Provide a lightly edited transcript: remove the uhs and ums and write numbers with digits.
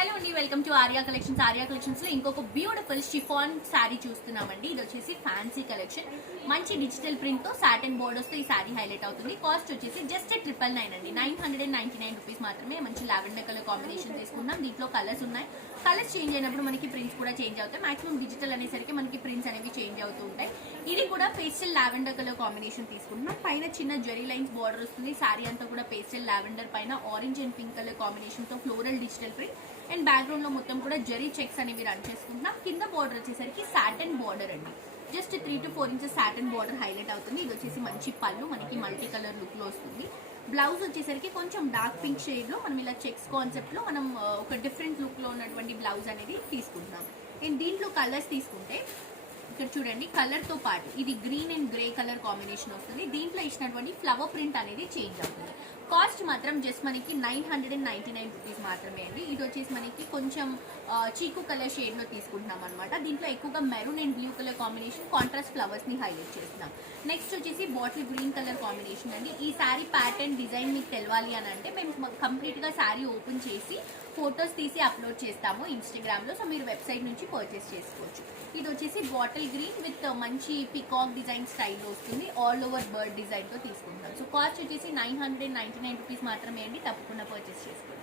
Hello అండి, welcome to Arya collections. Arya collections లో ఇంకొక బ్యూటిఫుల్ షిఫాన్ శారీ చూస్తున్నామండి. ఇది వచ్చేసి ఫ్యాన్సీ కలెక్షన్, మంచి డిజిటల్ ప్రింట్ తో సాటిన్ బోర్డర్స్ తో ఈ శారీ హైలైట్ అవుతుంది. కాస్ట్ వచ్చేసి జస్ట్ 999 అండి, 999 రూపీస్ మాత్రమే. మంచి లావెండర్ కలర్ కాంబినేషన్ తీసుకున్నాం. దీంట్లో కలర్స్ ఉన్నాయి. కలర్స్ చేంజ్ అయినప్పుడు మనకి ప్రింట్స్ కూడా చేంజ్ అవుతాయి. మాక్సిమం డిజిటల్ అనేసరికి మనకి ప్రింట్స్ అనేవి చేంజ్ అవుతూ ఉంటాయి. ఇది కూడా పేస్టల్ లావెండర్ కలర్ కాంబినేషన్ తీసుకుంటున్నాం. పైన చిన్న జెరీ లైన్స్ బార్డర్ వస్తుంది. శారీ అంతా కూడా పేస్టల్ లావెండర్ పైన orange and pink colour combination తో floral digital print and background లో మొత్తం కూడా జరీ చెక్స్ అనేవి రన్ చేసుకుంటున్నాం. కింద బార్డర్ వచ్చేసరికి సాటన్ బార్డర్ అండి, just 3 to 4 inches Satan border highlight అవుతుంది. ఇది వచ్చేసి మంచి పళ్ళు, మనకి మల్టీ కలర్ లుక్ లో వస్తుంది. బ్లౌజ్ వచ్చేసరికి కొంచెం డార్క్ పింక్ షేడ్ లో మనం ఇలా చెక్స్ కాన్సెప్ట్ లో మనం ఒక డిఫరెంట్ లుక్ లో ఉన్నటువంటి బ్లౌజ్ అనేది తీసుకుంటున్నాం. అండ్ దీంట్లో కలర్స్ తీసుకుంటే ఇక్కడ చూడండి, కలర్ తో పాటు ఇది green and grey colour combination వస్తుంది. దీంట్లో ఇచ్చినటువంటి ఫ్లవర్ ప్రింట్ అనేది చేంజ్ అవుతుంది. కాస్ట్ మాత్రం జస్ట్ మనకి 999 రూపీస్ మాత్రమే అండి. ఇది వచ్చేసి మనకి కొంచెం చీకు కలర్ షేడ్ లో తీసుకుంటున్నాం అనమాట. దీంట్లో ఎక్కువగా maroon and blue colour combination contrast flowers ని హైలైట్ చేస్తున్నాం. నెక్స్ట్ వచ్చేసి బాటిల్ గ్రీన్ కలర్ కాంబినేషన్ అండి. ఈ శారీ ప్యాటర్న్ డిజైన్ మీకు తెలవాలి అని అంటే మేము కంప్లీట్ గా శారీ ఓపెన్ చేసి ఫొటోస్ తీసి అప్లోడ్ చేస్తాము ఇన్స్టాగ్రామ్ లో. సో మీరు వెబ్సైట్ నుంచి పర్చేస్ చేసుకోవచ్చు. ఇది వచ్చేసి బాటిల్ గ్రీన్ విత్ మంచి పికాక్ డిజైన్ స్టైల్ వస్తుంది. ఆల్ ఓవర్ బర్డ్ డిజైన్ తో తీసుకుంటాం. సో కాస్ట్ వచ్చేసి 999 రూపీస్ మాత్రమే అండి. తప్పకుండా పర్చేస్ చేసుకోండి.